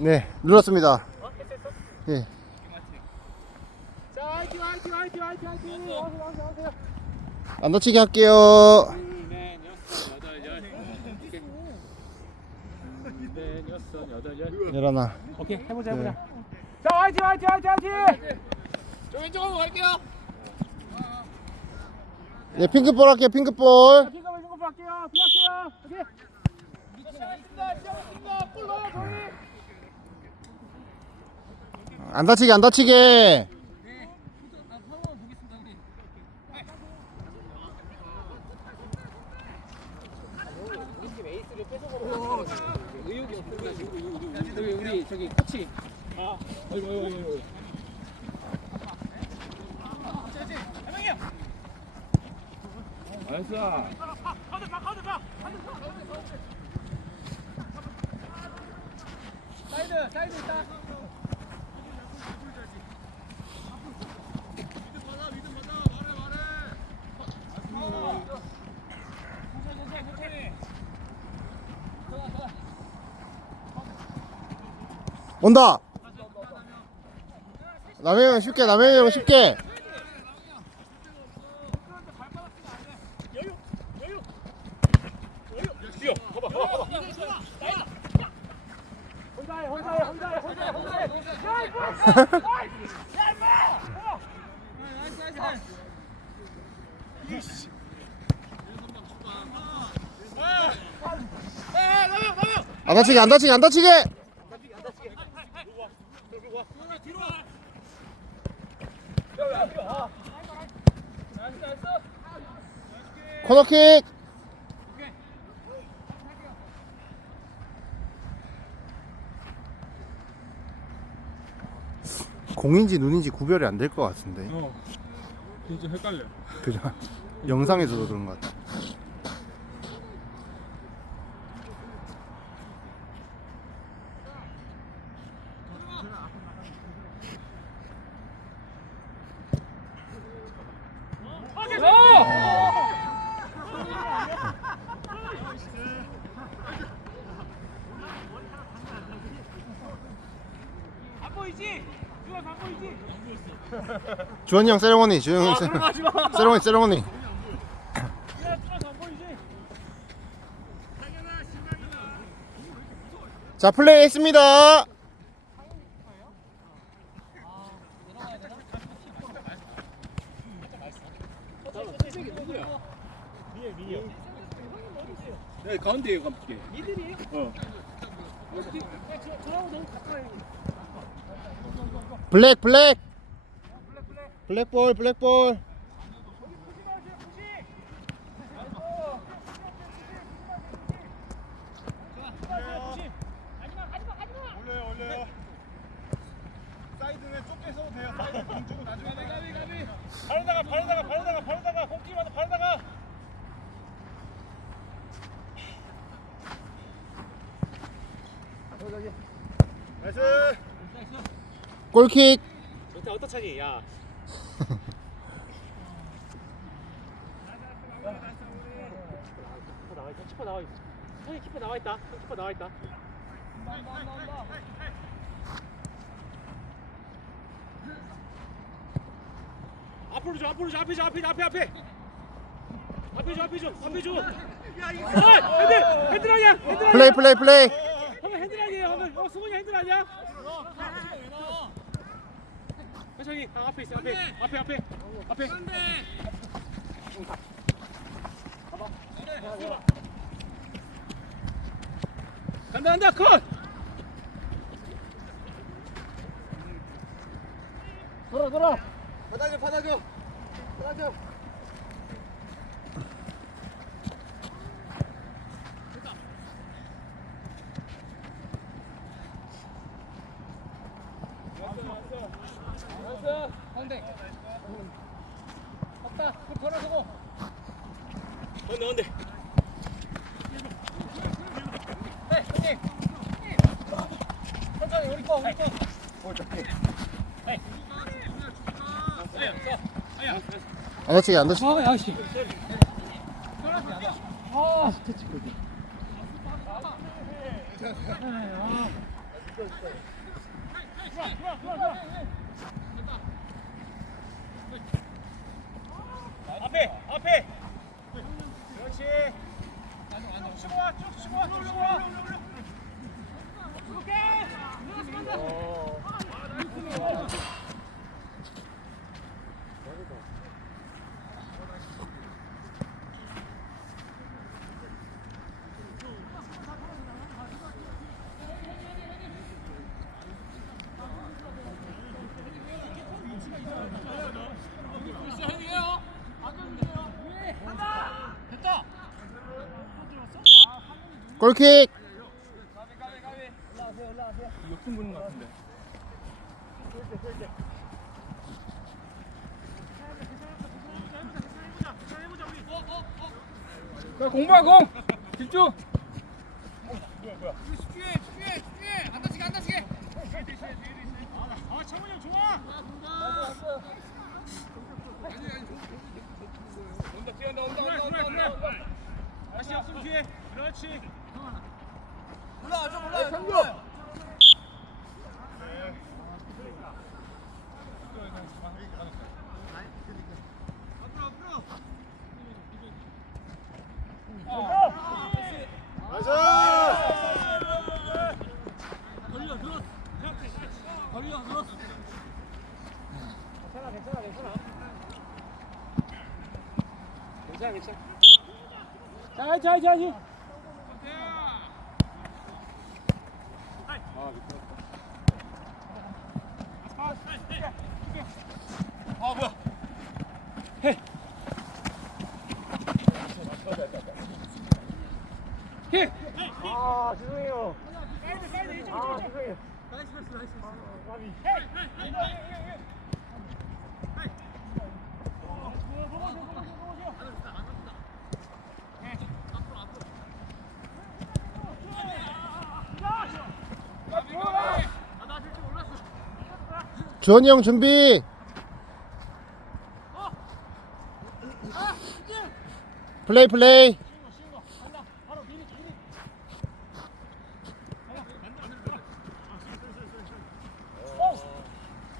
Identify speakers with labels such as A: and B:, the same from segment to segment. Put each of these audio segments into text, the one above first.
A: 네, 눌렀습니다. 예.
B: 자, 화이팅, 화이팅, 화이팅, 화이팅, 화이팅. 와서, 와서, 와서.
A: 안 다치게 할게요.
B: 둘, 넷, 여섯, 여덟, 열. 오케이. 둘, 넷, 여섯, 여덟, 열.
A: 열하나.
B: 오케이, 해보자,
A: 네.
B: 해보자. 자, 화이팅, 화이팅, 화이팅, 화이팅. 저 왼쪽으로 갈게요.
A: 네, 핑크볼 할게요, 핑크볼.
B: 자, 핑크 왼쪽 거 할게요. 들어갈게요. 오케이. 시작했습니다. 시작했습니다. 골 넣어요, 저희.
A: 안 다치게, 안 다치게.
B: 사이드 사이드 있다
A: 온다. 형 쉽게, 형 쉽게. 안 다치게, 안 다치게, 안 다치게. 코너킥. 공인지 눈인지 구별이 안 될 것 같은데.
B: 어 진짜 헷갈려
A: 그죠? 영상에서도 그런 것 같아.
B: 안 보이지? 누가 안 보이지?
A: 주원이 형 세레머니, 주원이 형.
B: 야, 누가 안 보이지?
A: 자, 플레이 했습니다.
B: 네, 가운데에 감게. 미들이에요? 어. 가까이.
A: 블랙, 블랙. 블랙볼, 블랙볼.
C: 올려요 올려요 사이드는 좁게 써도 돼요 사이드 공 주고 나중에
B: 가비 가비 가비.
C: 바로다가 바로다가 바로다가 바로다가 공기마다 바로다가 나이스
A: 골킥.
B: 좋다 어떡하니? 야. 나와 있다. 키퍼 나와 있다. 형이 키퍼 나와 있다. 형 키퍼 나와 있다. 앞으로 줘, 앞으로 줘, 앞에 줘, 앞에 줘, 앞에 앞에. 앞에 줘, 앞에 줘, 앞에 줘. 야, 이거. 핸들, 핸들 아니야, 핸들 아니야.
A: 플레이, 플레이, 플레이.
B: 하면 핸들 아니에요, 하면. 어, 수건이 핸들 아니야? 저기 아, 앞에 있어, 앞에, 앞에, 앞에, 앞에. 간다, 간다, 컷. 돌아, 돌아.
C: 받아줘 받아줘 받아줘
B: 가운데. 갔다. 그 돌아서고. 가운데, 가운데. 네, 형님. 천천히 우리 거, 우리 거. 네.
A: 안 다치게, 안 다치게.
B: 아, 야, 씨. 아, 스태치 거기. 앞에 앞에 그렇지 쭉 치고 와쭉 치고 와쭉 치고 와
A: 골킥.
B: 역전 보는 것 같은데
D: 자 공부하 공! 집중!
B: 아 창훈이 형 좋아. 온다 뛰어온다 온다 온다 온다 온다 없으면 뒤에 그렇지
D: 괜찮아 괜찮아 자자 자 자
B: 아 뭐야
D: 히
B: 아 죄송해요
A: 주원이 형 준비. 플레이 플레이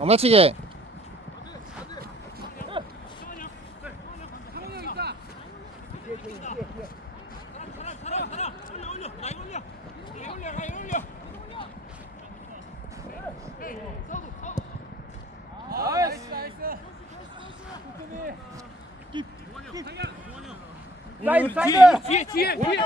A: 안 다치게.
D: 사이드 사이드 뒤에 뒤에 뒤에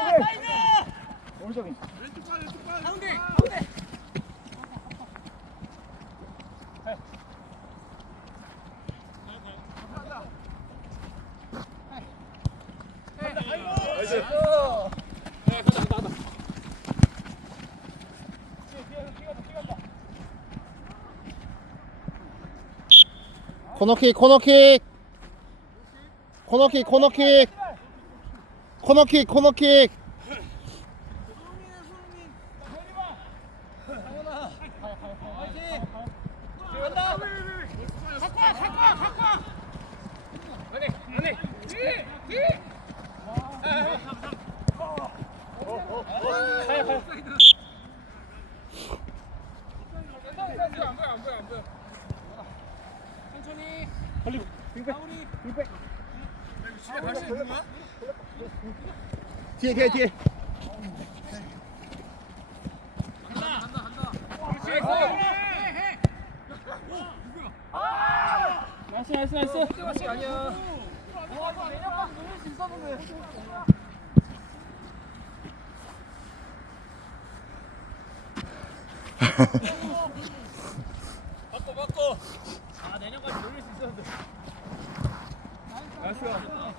A: この木、この木この木、この木この木、この木 코너킥 코너킥 코너킥 코너킥 코너킥 뒤에 뒤에 뒤에.
D: 나이스 나이스 나이스 아니야
B: 바꿔 바꿔. 아 내년까지 놀릴 수 있었는데 나이스